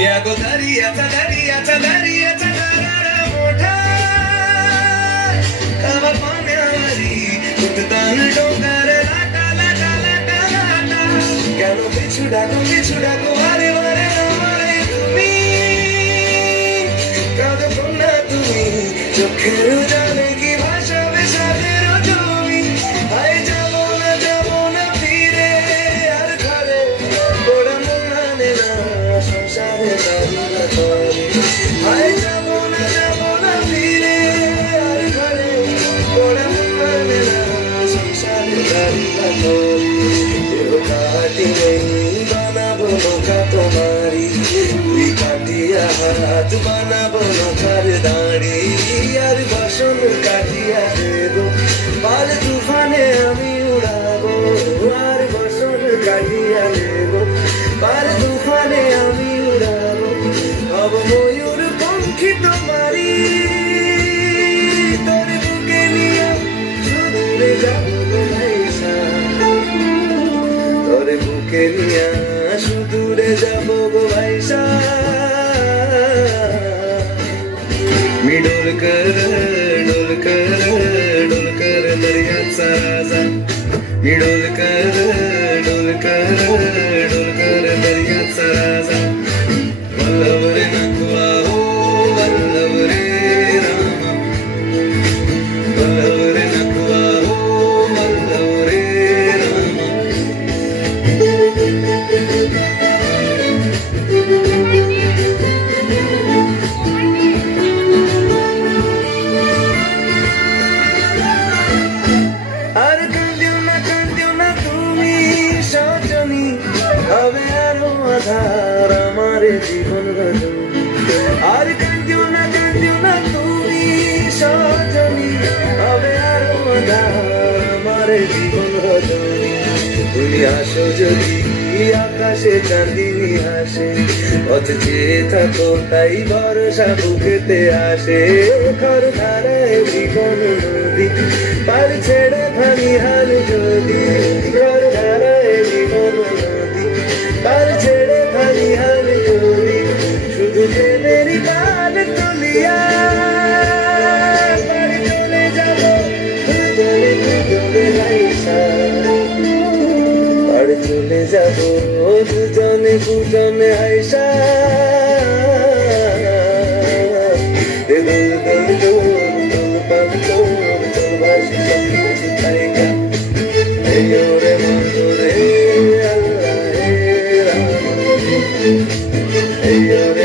गोदारियाचा दारियाचा दारियाचा दारारा मोठा कावा पाण्यावरी उठतान डोंगर लाटा लाटा लाटा लाटा কেন পিছু ডাকো আরে বারে আমারে তুমি কাঁদো না তুমি চোখের জানে কি ভাষাবে সাদের জমি হায় যাবো না ফিরে আর ঘরে ওরা মানে না সংসারে দাঁড়িয়ে করে হায় যাবো না ফিরে আর ঘরে ওরা মানে না সংসারে দাঁড়িয়ে করে काटी नहीं बनाबो नौका तुम्हारी तुई काटिया हाथ बनाबो नौकार दाड़ी यार बसन काटिया देबो पाल तूफाने आमी उड़ाबो यार बसन काटिया देबो पाल तूफाने आमी उड़ाबो अब मयूर पंखी तुम्हारी तोर बुके निया सुदूरे जाबो भाईसा তোরে বুকে নিয়া সুদূরে যাব গো ভাইসা मी डोल कर दर्याचा राजा मी डोल कर दर्याचा राजा वल्लभ रे नकुआ हो वल्लभ रे रामा वल्लभ रे नकुआ हो वल्लभ रे रामा আধার আমার জীবন রজনী আর কাঁদিও না তুমি সজনী হবে আরো আধার আমার জীবন রজনী তুমি আসো যদি আকাশে চাঁদিনী হাসে পথ চেয়ে থাকো তাই ভরসা বুকেতে আসে ঘর ধারায় জীবন নদী পার ছেড়ে ভাঙি হাল যদি ঘর ধারায় জীবন নদী পার ছেড়ে ভাঙি হাল যদি শুধু প্রেমের কাল তুলিয়া পারে চলে যাব দুজনে লাইসা পারে চলে যাব দুজনে হাইসা Hey,